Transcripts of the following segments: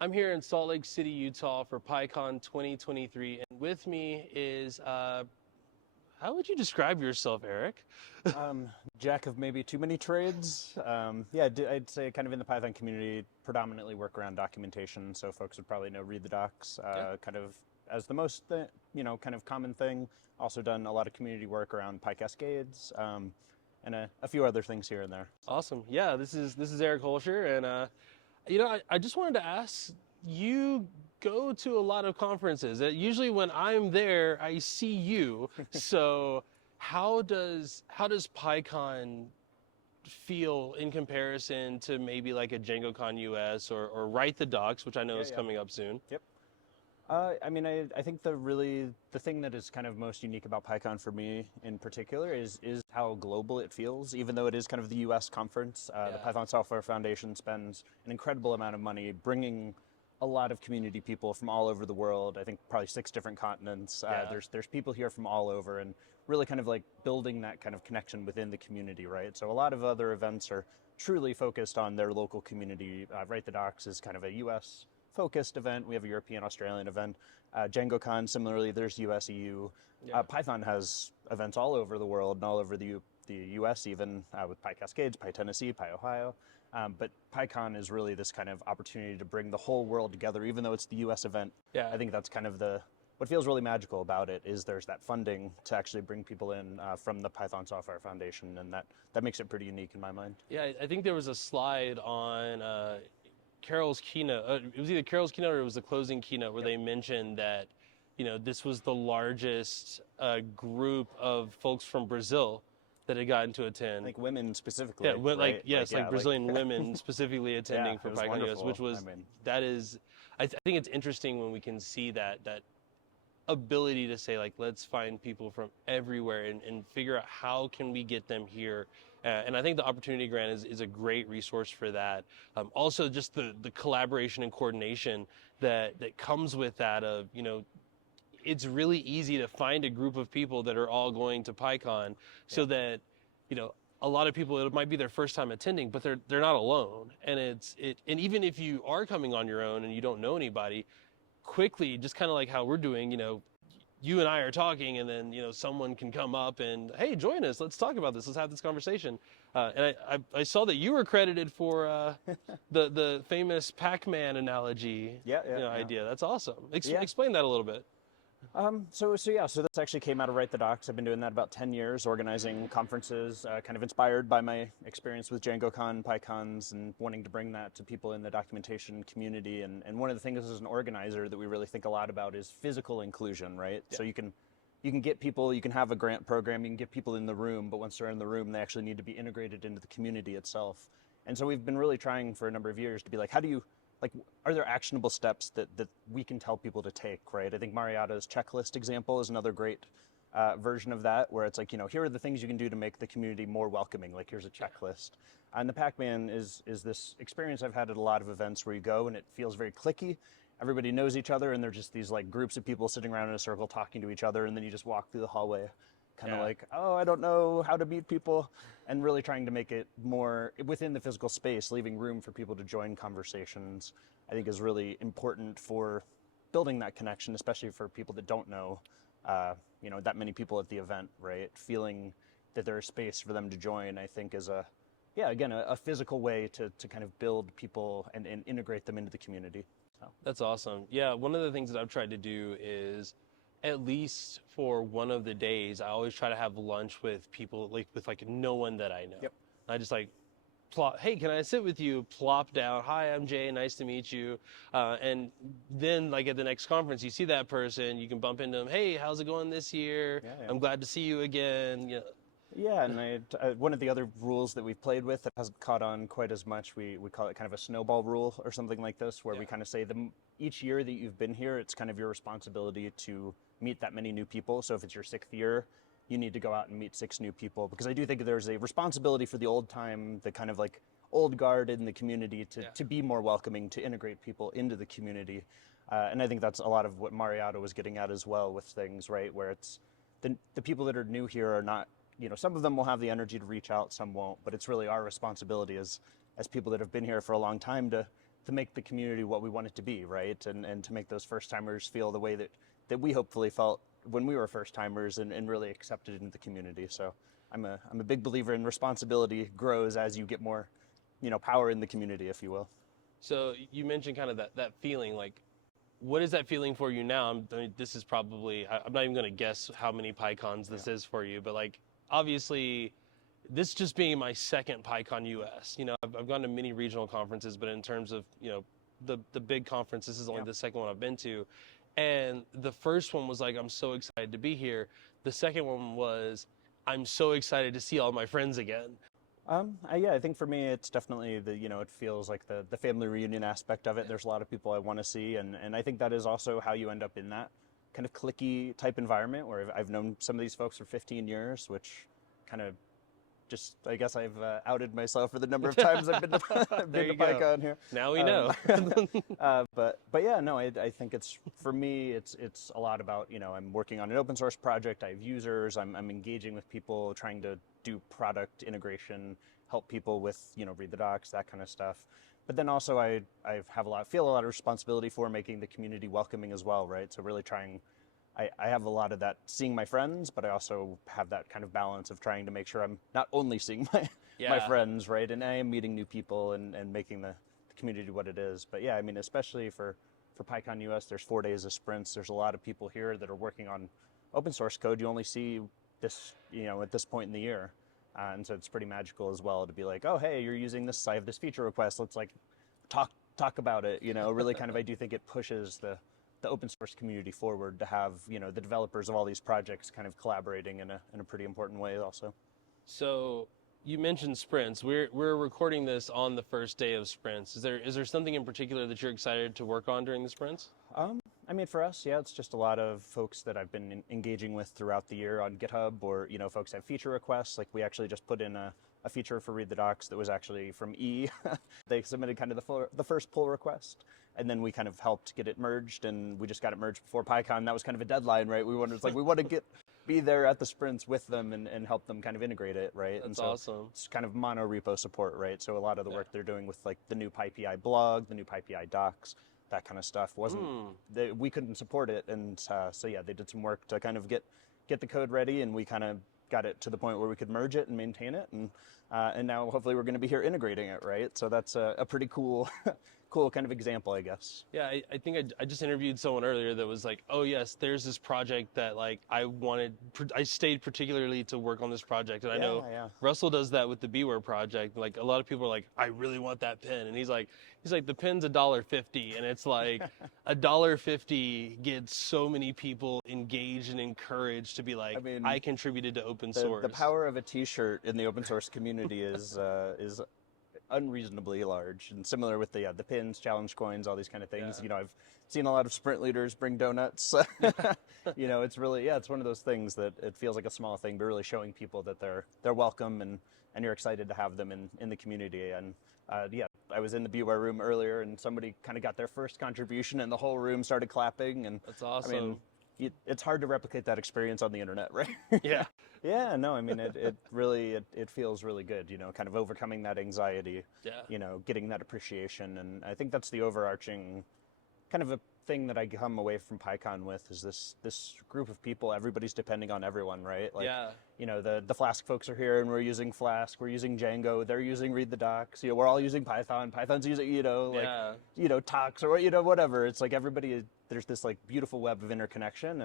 I'm here in Salt Lake City, Utah for PyCon 2023, and with me is, how would you describe yourself, Eric? Jack of maybe too many trades. Yeah, I'd say kind of in the Python community, predominantly work around documentation. So folks would probably know read the docs, Yeah. kind of as the most, kind of common thing. Also done a lot of community work around PyCascades, and a few other things here and there. Awesome. Yeah, this is Eric Holscher, and I just wanted to ask, you go to a lot of conferences. Usually when I'm there, I see you. So how does PyCon feel in comparison to maybe like a DjangoCon US or Write the Docs, which I know is coming up soon? Yep. I think the thing that is kind of most unique about PyCon for me in particular is how global it feels. Even though it is kind of the US conference, the Python Software Foundation spends an incredible amount of money bringing a lot of community people from all over the world. I think probably 6 different continents. There's people here from all over, and really kind of like building that kind of connection within the community, right? So a lot of other events are truly focused on their local community. Write the Docs is kind of a US focused event. We have a European, Australian event. DjangoCon, similarly, there's US, EU. Python has events all over the world and all over the US even, with PyCascades, PyTennessee, PyOhio. But PyCon is really this kind of opportunity to bring the whole world together, even though it's the US event. Yeah. I think that's kind of what feels really magical about it is there's that funding to actually bring people in from the Python Software Foundation, and that makes it pretty unique in my mind. Yeah, I think there was a slide on Carol's keynote. It was either Carol's keynote or it was the closing keynote where they mentioned that, this was the largest group of folks from Brazil that had gotten to attend. Like women specifically. Yeah, right? like Brazilian women specifically attending for PyCon US, which was, I think it's interesting when we can see that ability to say, like, let's find people from everywhere and figure out how can we get them here. And I think the Opportunity Grant is a great resource for that. Also, just the collaboration and coordination that comes with that of, it's really easy to find a group of people that are all going to PyCon so that, a lot of people, it might be their first time attending, but they're not alone. And and even if you are coming on your own and you don't know anybody, quickly, just kind of like how we're doing, you and I are talking, and then someone can come up and, hey, join us. Let's talk about this. Let's have this conversation. And I saw that you were credited for the famous Pac-Man analogy idea. That's awesome. Explain that a little bit. So this actually came out of Write the Docs. I've been doing that about 10 years, organizing conferences, kind of inspired by my experience with DjangoCon, PyCons, and wanting to bring that to people in the documentation community. And one of the things as an organizer that we really think a lot about is physical inclusion, right? Yeah. So you can get people, you can have a grant program, you can get people in the room, but once they're in the room, they actually need to be integrated into the community itself. And so we've been really trying for a number of years to be like, are there actionable steps that we can tell people to take, right? I think Mariatta's checklist example is another great version of that, where it's like, here are the things you can do to make the community more welcoming. Like, here's a checklist. And the Pac-Man is this experience I've had at a lot of events where you go and it feels very cliquey. Everybody knows each other, and they're just these like groups of people sitting around in a circle talking to each other, and then you just walk through the hallway kind of like, oh, I don't know how to meet people, and really trying to make it more within the physical space, leaving room for people to join conversations, I think is really important for building that connection, especially for people that don't know, that many people at the event, right? Feeling that there's space for them to join, I think is a physical way to kind of build people and integrate them into the community. So. That's awesome. Yeah, one of the things that I've tried to do is, at least for one of the days, I always try to have lunch with people, with no one that I know. Yep. I just plop, hey, can I sit with you? Plop down, hi, I'm Jay, nice to meet you. And then at the next conference, you see that person, you can bump into them, hey, how's it going this year? Yeah. I'm glad to see you again. Yeah, and one of the other rules that we've played with that hasn't caught on quite as much, we call it kind of a snowball rule or something like this, where we kind of say each year that you've been here, it's kind of your responsibility to meet that many new people. So if it's your 6th year, you need to go out and meet 6 new people, because I do think there's a responsibility for the old time, the kind of old guard in the community to be more welcoming, to integrate people into the community. And I think that's a lot of what Mariatta was getting at as well with things, right? Where it's the people that are new here are not, some of them will have the energy to reach out, some won't, but it's really our responsibility as people that have been here for a long time to make the community what we want it to be, right? And to make those first timers feel the way that we hopefully felt when we were first timers and really accepted into the community. So I'm a big believer in responsibility grows as you get more, power in the community, if you will. So you mentioned kind of that feeling, like, what is that feeling for you now? I mean, this is probably, I'm not even going to guess how many PyCons this is for you, but like, obviously, this just being my second PyCon US. I've gone to many regional conferences, but in terms of, the big conference, this is only the second one I've been to. And the first one was like, I'm so excited to be here. The second one was, I'm so excited to see all my friends again. I think for me, it's definitely it feels like the family reunion aspect of it. There's a lot of people I want to see, and I think that is also how you end up in that kind of cliquey type environment where I've known some of these folks for 15 years, which kind of just, I guess I've outed myself for the number of times I've been to, PyCon here. Now we know. But yeah, no, I think for me, it's a lot about, I'm working on an open source project. I have users. I'm engaging with people, trying to do product integration, help people with, read the docs, that kind of stuff. But then also I feel a lot of responsibility for making the community welcoming as well, right? So really trying, I have a lot of that seeing my friends, but I also have that kind of balance of trying to make sure I'm not only seeing my friends, right? And I am meeting new people and making the community what it is. But yeah, I mean, especially for PyCon US, there's 4 days of sprints. There's a lot of people here that are working on open source code. You only see this, at this point in the year. And so it's pretty magical as well to be like, oh, hey, you're using this, I have this feature request. Let's like talk about it, really kind of, I do think it pushes the open source community forward to have, the developers of all these projects kind of collaborating in a pretty important way also. So you mentioned sprints. We're recording this on the first day of sprints. Is there something in particular that you're excited to work on during the sprints? I mean, for us, yeah, it's just a lot of folks that I've been engaging with throughout the year on GitHub, or, folks have feature requests. Like we actually just put in a feature for Read the Docs that was actually from E. They submitted kind of the first pull request, and then we kind of helped get it merged, and we just got it merged before PyCon. That was kind of a deadline, right? We want to be there at the sprints with them and help them kind of integrate it, right? That's awesome. It's kind of mono repo support, right? So a lot of the work they're doing with like the new PyPI blog, the new PyPI docs, that kind of stuff we couldn't support it, and so yeah, they did some work to kind of get the code ready, and we kind of got it to the point where we could merge it and maintain it, and now hopefully we're going to be here integrating it, right? So that's a pretty cool kind of example, I guess. Yeah, I think I just interviewed someone earlier that was like, oh yes, there's this project that like I stayed particularly to work on this project, and I know Russell does that with the Beware project. Like a lot of people are like, I really want that pin, and he's like the pin's $1.50, and it's like $1.50 gets so many people engaged and encouraged to be like, I contributed to open source. The power of a T-shirt in the open source community is unreasonably large, and similar with the pins, challenge coins, all these kind of things. I've seen a lot of sprint leaders bring donuts. It's really, it's one of those things that it feels like a small thing, but really showing people that they're welcome and you're excited to have them in the community. And I was in the Beware room earlier, and somebody kind of got their first contribution, and the whole room started clapping. And that's awesome. I mean, it's hard to replicate that experience on the internet, right? Yeah. Yeah, no, I mean, it really feels really good, kind of overcoming that anxiety, getting that appreciation. And I think that's the overarching kind of a thing that I come away from PyCon with, is this group of people. Everybody's depending on everyone, right? Like, the Flask folks are here, and we're using Flask, we're using Django, they're using Read the Docs, we're all using Python, Python's using, Tox, or, whatever. It's like everybody, there's this like beautiful web of interconnection,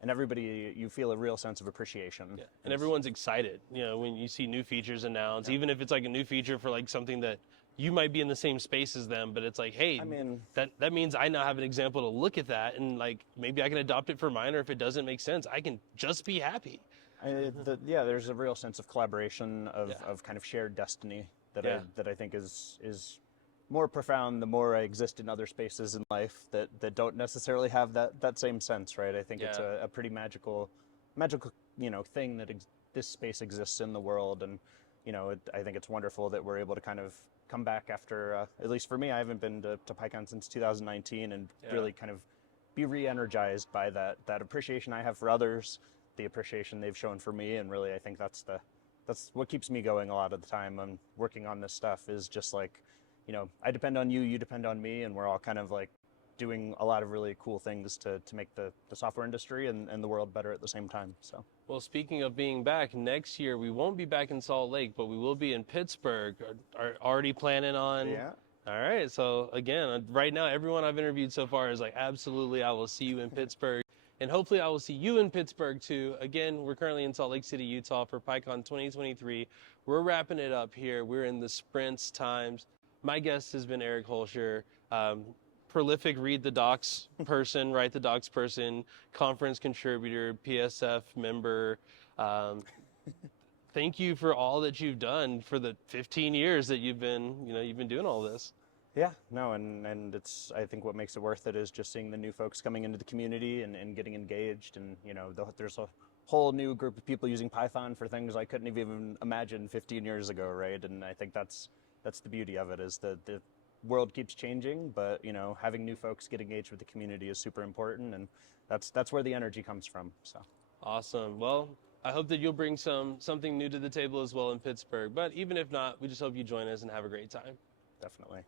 and everybody, you feel a real sense of appreciation. Yeah. And everyone's excited, when you see new features announced, even if it's like a new feature for like something that you might be in the same space as them, but it's like, hey, that means I now have an example to look at that, and like maybe I can adopt it for mine, or if it doesn't make sense, I can just be happy. There's a real sense of collaboration, of kind of shared destiny that I think is more profound the more I exist in other spaces in life that don't necessarily have that same sense, right? I think it's a pretty magical thing that this space exists in the world, and I think it's wonderful that we're able to kind of come back after, at least for me, I haven't been to PyCon since 2019, and really kind of be re-energized by that appreciation I have for others, the appreciation they've shown for me, and really I think that's what keeps me going a lot of the time. I'm working on this stuff is just like, you know, I depend on you, you depend on me, and we're all kind of like doing a lot of really cool things to make the software industry and the world better at the same time. So. Well, speaking of being back, next year we won't be back in Salt Lake, but we will be in Pittsburgh. Are already planning on. Yeah. All right. So again, right now, everyone I've interviewed so far is like, absolutely, I will see you in Pittsburgh. And hopefully I will see you in Pittsburgh too. Again, we're currently in Salt Lake City, Utah for PyCon 2023. We're wrapping it up here. We're in the sprints times. My guest has been Eric Holscher, prolific read the docs person, write the docs person, conference contributor, PSF member. Thank you for all that you've done for the 15 years that you've been doing all this. Yeah, no, and it's, I think what makes it worth it is just seeing the new folks coming into the community and getting engaged, and you know, there's a whole new group of people using Python for things I couldn't have even imagined 15 years ago, right? And I think that's the beauty of it, is that the world keeps changing, but you know, having new folks get engaged with the community is super important, and that's where the energy comes from. So awesome. Well, I hope that you'll bring something new to the table as well in Pittsburgh, but even if not, we just hope you join us and have a great time. Definitely.